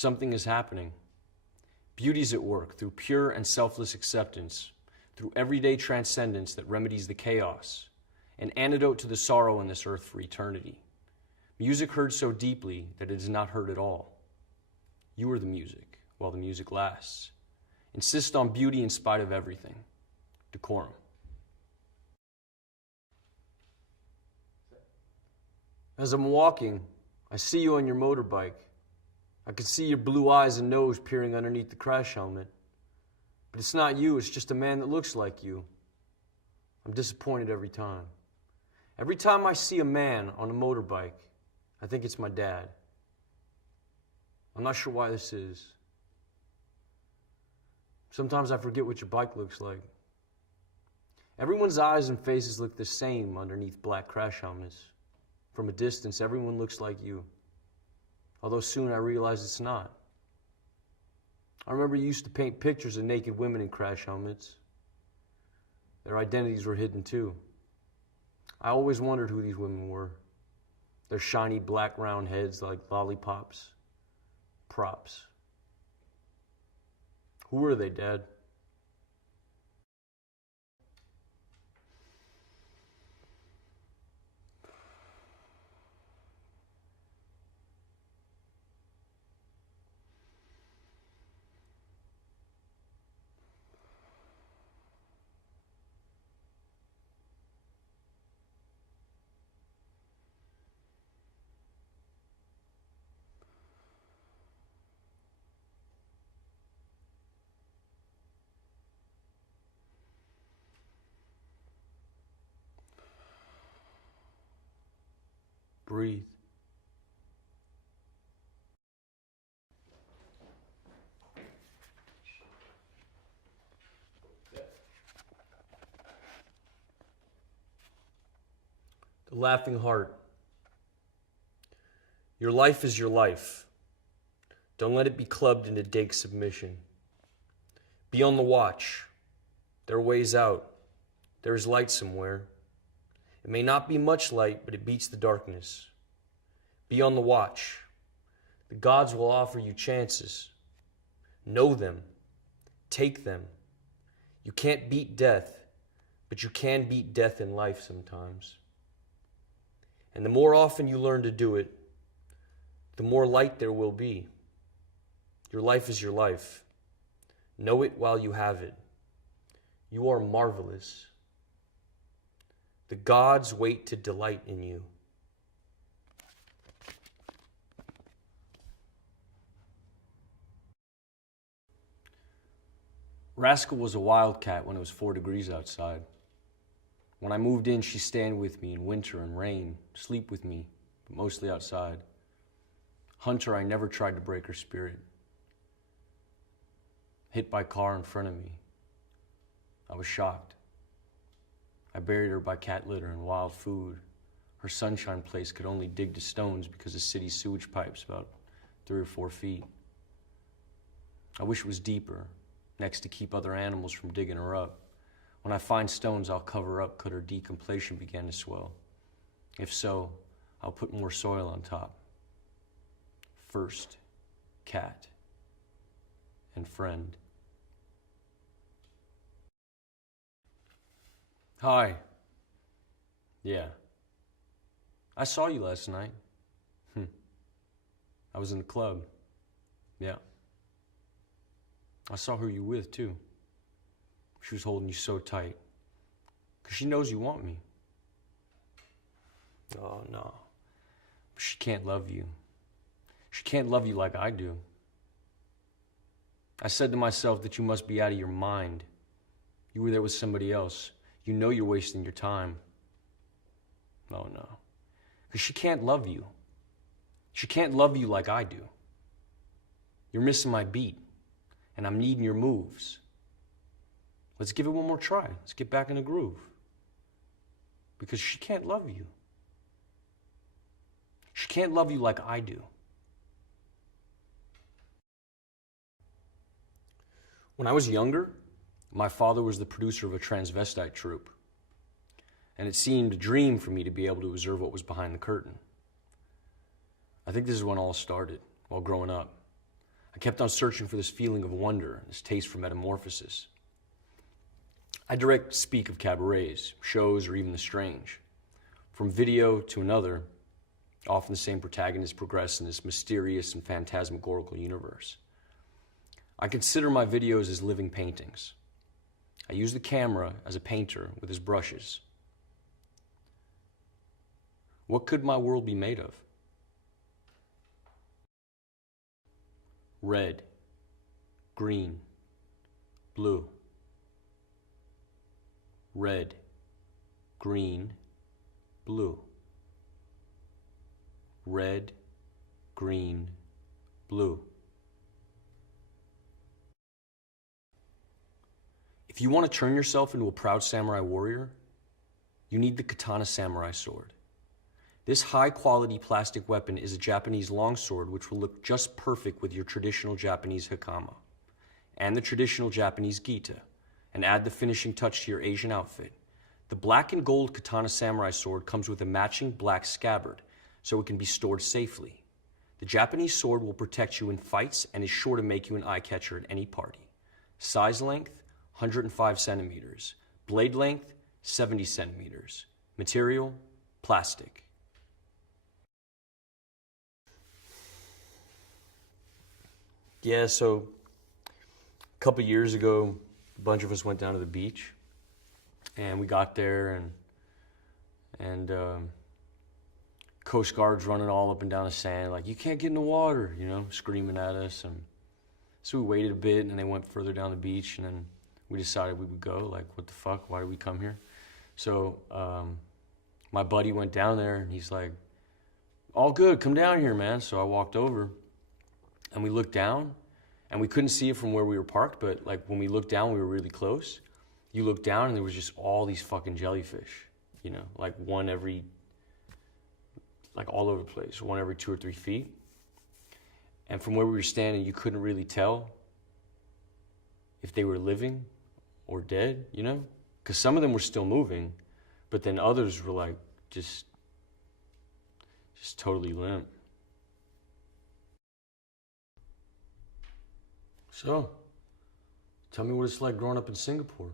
Something is happening. Beauty's at work through pure and selfless acceptance, through everyday transcendence that remedies the chaos, an antidote to the sorrow in this earth for eternity. Music heard so deeply that it is not heard at all. You are the music, while the music lasts. Insist on beauty in spite of everything. Decorum. As I'm walking, I see you on your motorbike. I can see your blue eyes and nose peering underneath the crash helmet. But it's not you, it's just a man that looks like you. I'm disappointed every time. Every time I see a man on a motorbike, I think it's my dad. I'm not sure why this is. Sometimes I forget what your bike looks like. Everyone's eyes and faces look the same underneath black crash helmets. From a distance, everyone looks like you. Although soon I realized it's not. I remember you used to paint pictures of naked women in crash helmets. Their identities were hidden too. I always wondered who these women were. Their shiny black round heads like lollipops. Props. Who were they, Dad? Breathe. The Laughing Heart. Your life is your life. Don't let it be clubbed into dank submission. Be on the watch. There are ways out. There is light somewhere. It may not be much light, but it beats the darkness. Be on the watch. The gods will offer you chances. Know them. Take them. You can't beat death, but you can beat death in life sometimes. And the more often you learn to do it, the more light there will be. Your life is your life. Know it while you have it. You are marvelous. The gods wait to delight in you. Rascal was a wildcat when it was 4 degrees outside. When I moved in, she stayed with me in winter and rain, sleep with me, but mostly outside. Hunter, I never tried to break her spirit. Hit by car in front of me. I was shocked. I buried her by cat litter and wild food. Her sunshine place could only dig to stones because the city's sewage pipe's about 3 or 4 feet. I wish it was deeper, next to keep other animals from digging her up. When I find stones, I'll cover up could her decompletion begin to swell. If so, I'll put more soil on top. First, cat and friend. Hi. Yeah. I saw you last night. I was in the club. Yeah. I saw who you were with, too. She was holding you so tight. 'Cause she knows you want me. Oh, no. But she can't love you. She can't love you like I do. I said to myself that you must be out of your mind. You were there with somebody else. You know you're wasting your time. Oh, no. Because she can't love you. She can't love you like I do. You're missing my beat, and I'm needing your moves. Let's give it one more try. Let's get back in the groove. Because she can't love you. She can't love you like I do. When I was younger, my father was the producer of a transvestite troupe, and it seemed a dream for me to be able to observe what was behind the curtain. I think this is when all started, while growing up. I kept on searching for this feeling of wonder, this taste for metamorphosis. I direct speak of cabarets, shows, or even the strange. From video to another, often the same protagonists progress in this mysterious and phantasmagorical universe. I consider my videos as living paintings. I use the camera as a painter with his brushes. What could my world be made of? Red, green, blue. Red, green, blue. Red, green, blue. If you want to turn yourself into a proud samurai warrior, you need the Katana samurai sword. This high-quality plastic weapon is a Japanese longsword which will look just perfect with your traditional Japanese hakama and the traditional Japanese gita, and add the finishing touch to your Asian outfit. The black and gold Katana samurai sword comes with a matching black scabbard, so it can be stored safely. The Japanese sword will protect you in fights and is sure to make you an eye-catcher at any party. Size length, 105 centimeters. Blade length, 70 centimeters. Material, plastic. Yeah, so a couple years ago, a bunch of us went down to the beach, and we got there, and Coast Guard's running all up and down the sand, like, you can't get in the water, you know, screaming at us. And so we waited a bit, and they went further down the beach, and then we decided we would go. Like, what the fuck? Why did we come here? So my buddy went down there, and he's like, all good, come down here, man. So I walked over, and we looked down, and we couldn't see it from where we were parked, but like when we looked down, we were really close. You looked down, and there was just all these fucking jellyfish, you know, like one every, like all over the place, one every 2 or 3 feet. And from where we were standing, you couldn't really tell if they were living or dead, you know? Because some of them were still moving, but then others were like just totally limp. So, tell me what it's like growing up in Singapore.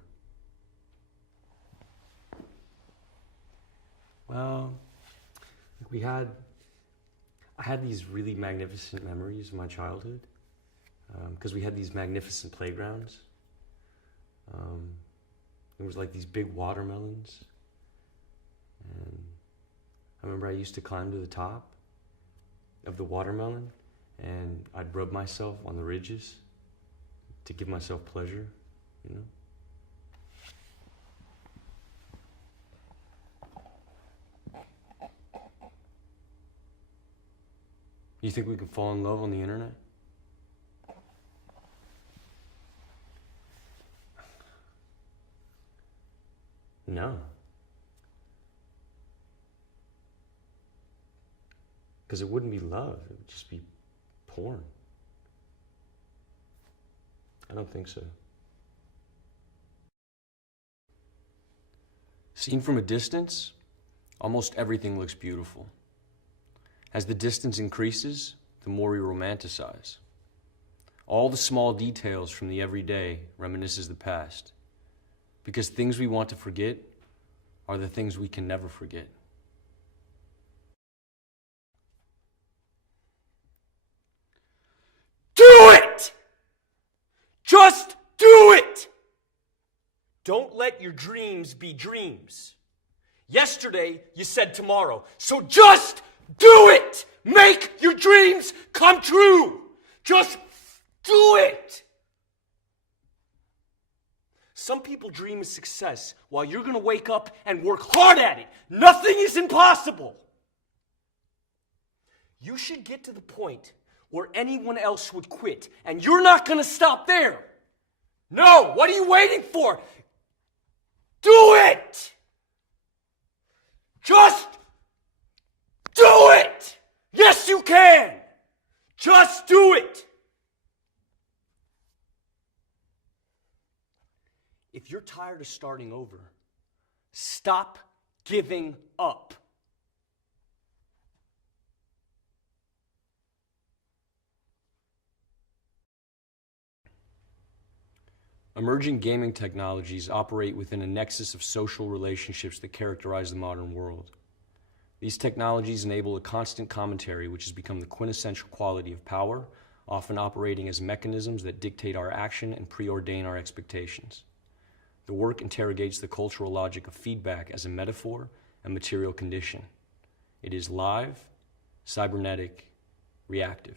Well, I had these really magnificent memories of my childhood, because we had these magnificent playgrounds. There was like these big watermelons, and I remember I used to climb to the top of the watermelon, and I'd rub myself on the ridges to give myself pleasure, you know? You think we can fall in love on the internet? No. Because it wouldn't be love, it would just be porn. I don't think so. Seen from a distance, almost everything looks beautiful. As the distance increases, the more we romanticize. All the small details from the everyday reminisces the past, because things we want to forget are the things we can never forget. Do it! Just do it! Don't let your dreams be dreams. Yesterday, you said tomorrow, so just do it! Make your dreams come true! Just do it! Some people dream of success while you're gonna wake up and work hard at it. Nothing is impossible. You should get to the point where anyone else would quit, and you're not gonna stop there. No, what are you waiting for? Do it! Just do it! Yes, you can! Just do it! If you're tired of starting over, stop giving up. Emerging gaming technologies operate within a nexus of social relationships that characterize the modern world. These technologies enable a constant commentary which has become the quintessential quality of power, often operating as mechanisms that dictate our action and preordain our expectations. The work interrogates the cultural logic of feedback as a metaphor and material condition. It is live, cybernetic, reactive.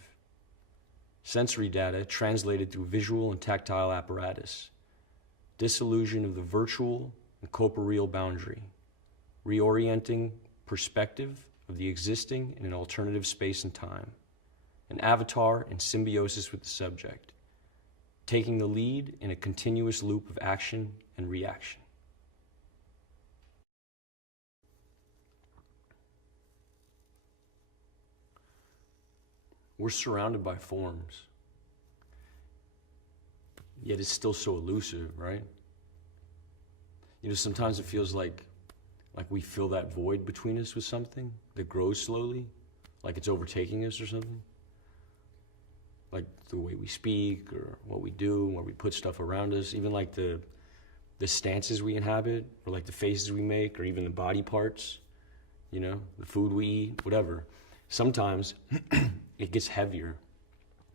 Sensory data translated through visual and tactile apparatus. Disillusion of the virtual and corporeal boundary. Reorienting perspective of the existing in an alternative space and time. An avatar in symbiosis with the subject. Taking the lead in a continuous loop of action and reaction. We're surrounded by forms, yet it's still so elusive, right? You know, sometimes it feels like we fill that void between us with something that grows slowly, like it's overtaking us or something. Like the way we speak or what we do, where we put stuff around us, even like the stances we inhabit, or like the faces we make, or even the body parts, you know, the food we eat, whatever. Sometimes it gets heavier,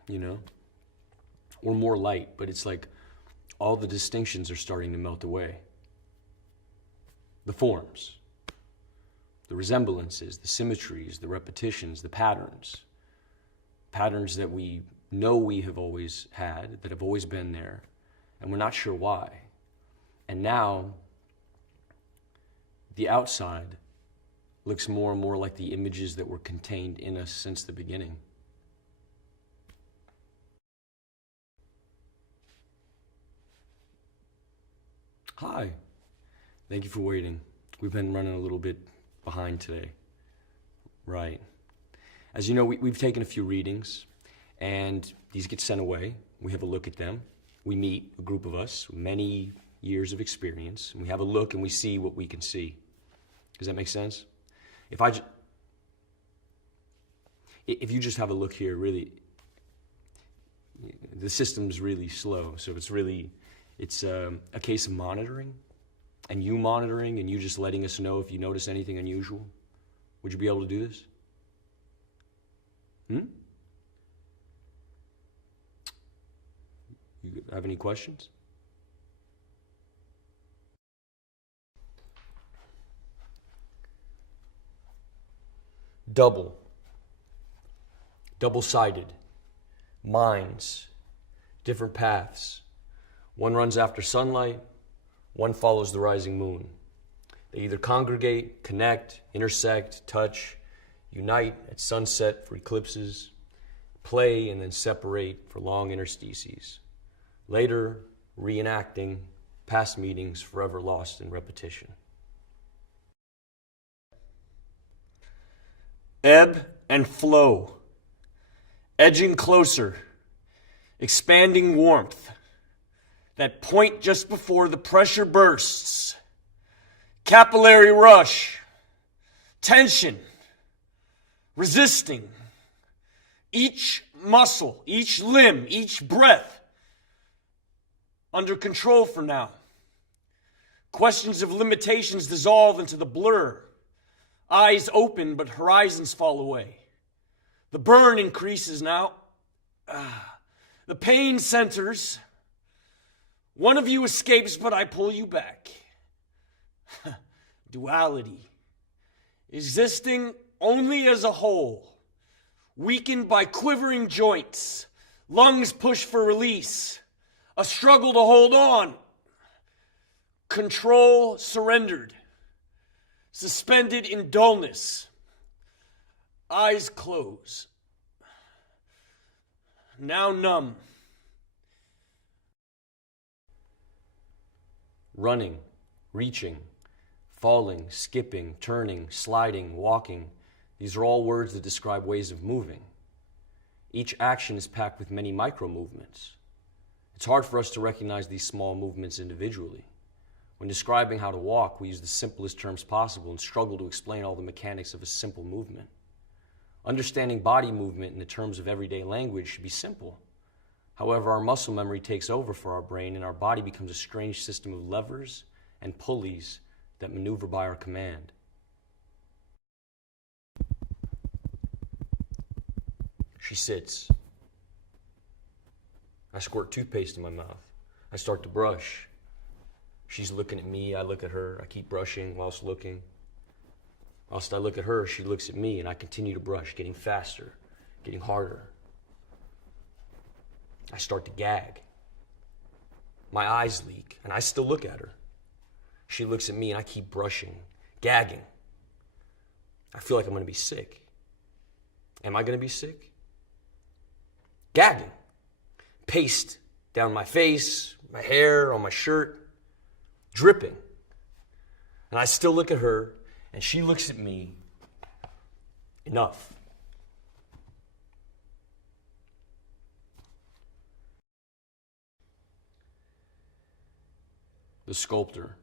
you know, or more light, but it's like all the distinctions are starting to melt away. The forms, the resemblances, the symmetries, the repetitions, the patterns that we know we have always had, that have always been there, and we're not sure why. And now, the outside looks more and more like the images that were contained in us since the beginning. Hi. Thank you for waiting. We've been running a little bit behind today. Right. As you know, we've taken a few readings, and these get sent away. We have a look at them. We meet, a group of us, many years of experience, and we have a look and we see what we can see. Does that make sense? If you just have a look here, really, the system's really slow, so it's a case of monitoring, and you monitoring, and you just letting us know if you notice anything unusual. Would you be able to do this? You have any questions? Double-sided, minds, different paths. One runs after sunlight, one follows the rising moon. They either congregate, connect, intersect, touch, unite at sunset for eclipses, play and then separate for long interstices. Later, reenacting past meetings forever lost in repetition. Ebb and flow, edging closer, expanding warmth, that point just before the pressure bursts, capillary rush, tension, resisting, each muscle, each limb, each breath, under control for now. Questions of limitations dissolve into the blur. Eyes open, but horizons fall away. The burn increases now. The pain centers. One of you escapes, but I pull you back. Duality. Existing only as a whole. Weakened by quivering joints. Lungs push for release. A struggle to hold on. Control surrendered. Suspended in dullness. Eyes close. Now numb. Running, reaching, falling, skipping, turning, sliding, walking. These are all words that describe ways of moving. Each action is packed with many micro movements. It's hard for us to recognize these small movements individually. When describing how to walk, we use the simplest terms possible and struggle to explain all the mechanics of a simple movement. Understanding body movement in the terms of everyday language should be simple. However, our muscle memory takes over for our brain and our body becomes a strange system of levers and pulleys that maneuver by our command. She sits. I squirt toothpaste in my mouth. I start to brush. She's looking at me, I look at her. I keep brushing whilst looking. Whilst I look at her, she looks at me, and I continue to brush, getting faster, getting harder. I start to gag. My eyes leak, and I still look at her. She looks at me, and I keep brushing, gagging. I feel like I'm going to be sick. Am I going to be sick? Gagging. Paste down my face, my hair, on my shirt, dripping. And I still look at her, and she looks at me. Enough. The sculptor,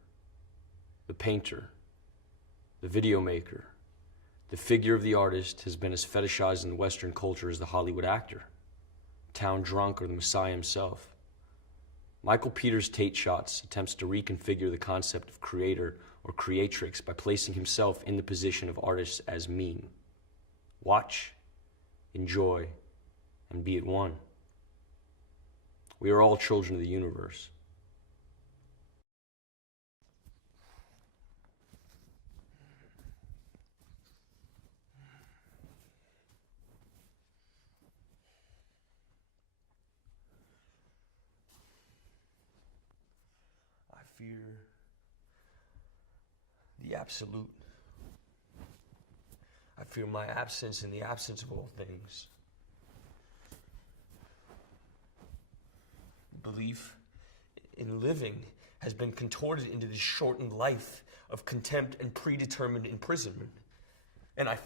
the painter, the video maker, the figure of the artist has been as fetishized in Western culture as the Hollywood actor, town drunk, or the Messiah himself. Michael Peters' Tate Shots attempts to reconfigure the concept of creator or creatrix by placing himself in the position of artist as meme. Watch, enjoy, and be at one. We are all children of the universe. I fear the absolute. I fear my absence in the absence of all things. Belief in living has been contorted into this shortened life of contempt and predetermined imprisonment. And I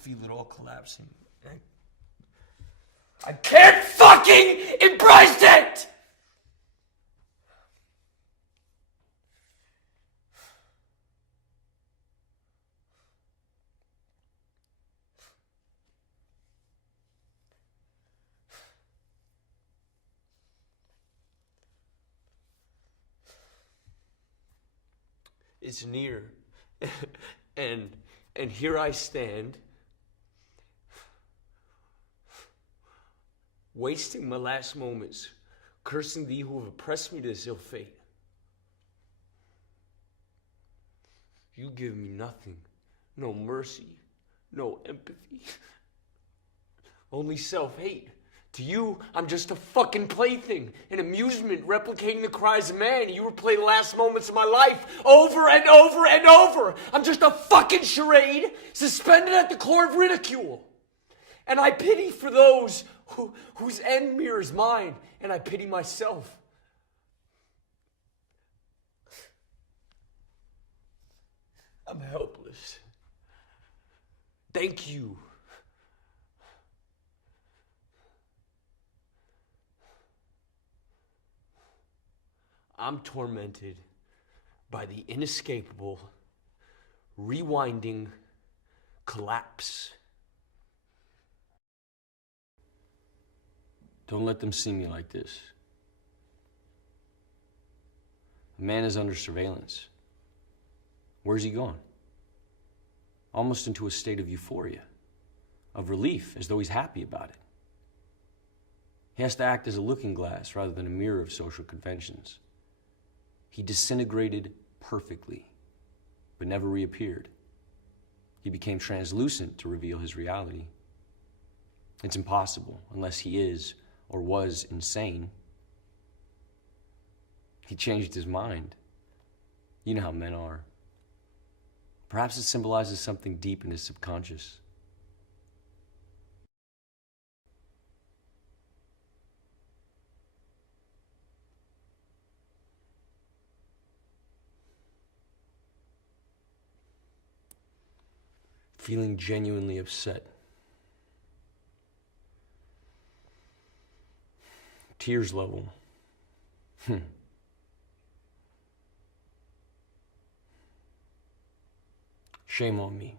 feel it all collapsing. I can't fucking embrace it! It's near. and here I stand, wasting my last moments, cursing thee who have oppressed me to this ill fate. You give me nothing, no mercy, no empathy, only self-hate. To you, I'm just a fucking plaything, an amusement replicating the cries of man. You replay the last moments of my life over and over and over. I'm just a fucking charade suspended at the core of ridicule. And I pity for those whose end mirrors mine, and I pity myself. I'm helpless. Thank you. I'm tormented by the inescapable, rewinding collapse. Don't let them see me like this. A man is under surveillance. Where's he gone? Almost into a state of euphoria, of relief, as though he's happy about it. He has to act as a looking glass rather than a mirror of social conventions. He disintegrated perfectly, but never reappeared. He became translucent to reveal his reality. It's impossible unless he is or was insane. He changed his mind. You know how men are. Perhaps it symbolizes something deep in his subconscious. Feeling genuinely upset. Tears level. Shame on me.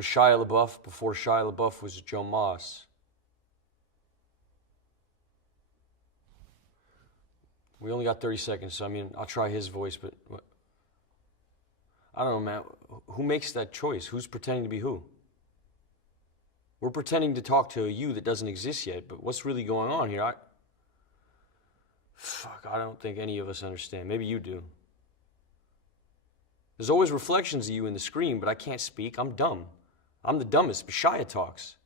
Was Shia LaBeouf before Shia LaBeouf was Joe Moss. We only got 30 seconds, so I mean, I'll try his voice, but I don't know, man. Who makes that choice? Who's pretending to be who? We're pretending to talk to a you that doesn't exist yet, but what's really going on here? I don't think any of us understand. Maybe you do. There's always reflections of you in the screen, but I can't speak. I'm dumb. I'm the dumbest, but Shia talks.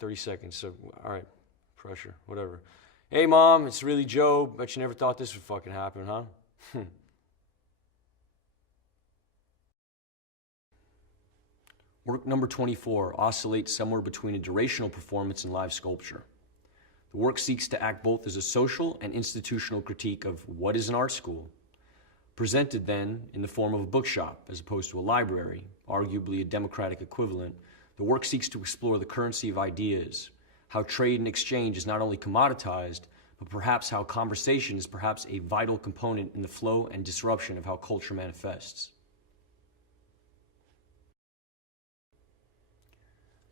30 seconds, so, all right, pressure, whatever. Hey, Mom, it's really Joe. Bet you never thought this would fucking happen, huh? Work number 24 oscillates somewhere between a durational performance and live sculpture. The work seeks to act both as a social and institutional critique of what is an art school, presented then in the form of a bookshop as opposed to a library, arguably a democratic equivalent. The work seeks to explore the currency of ideas, how trade and exchange is not only commoditized, but perhaps how conversation is perhaps a vital component in the flow and disruption of how culture manifests.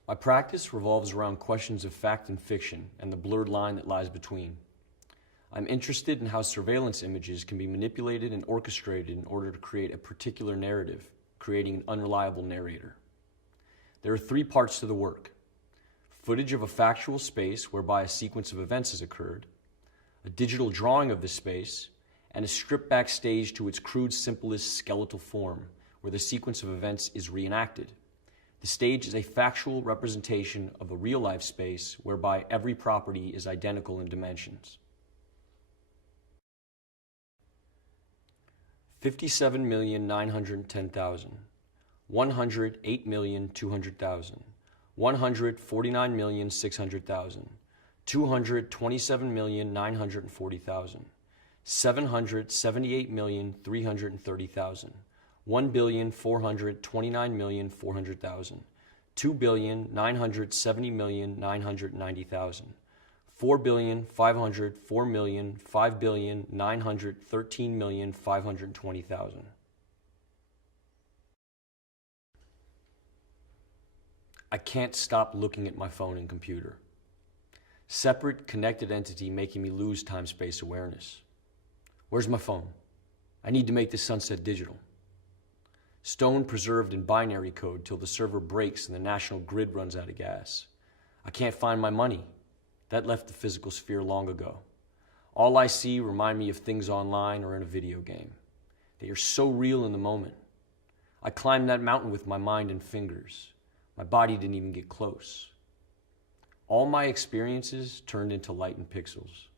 My practice revolves around questions of fact and fiction and the blurred line that lies between. I'm interested in how surveillance images can be manipulated and orchestrated in order to create a particular narrative, creating an unreliable narrator. There are 3 parts to the work: footage of a factual space whereby a sequence of events has occurred, a digital drawing of the space, and a strip back stage to its crude, simplest skeletal form, where the sequence of events is reenacted. The stage is a factual representation of a real-life space whereby every property is identical in dimensions. 57,910,000, 108,200,000, 149,600,000, 227,940,000, 778,330,000, 1,429,400,000, 2,970,990,000, 4,504,5,913,520,000. I can't stop looking at my phone and computer. Separate, connected entity making me lose time-space awareness. Where's my phone? I need to make this sunset digital. Stone preserved in binary code till the server breaks and the national grid runs out of gas. I can't find my money. That left the physical sphere long ago. All I see remind me of things online or in a video game. They are so real in the moment. I climbed that mountain with my mind and fingers. My body didn't even get close. All my experiences turned into light and pixels.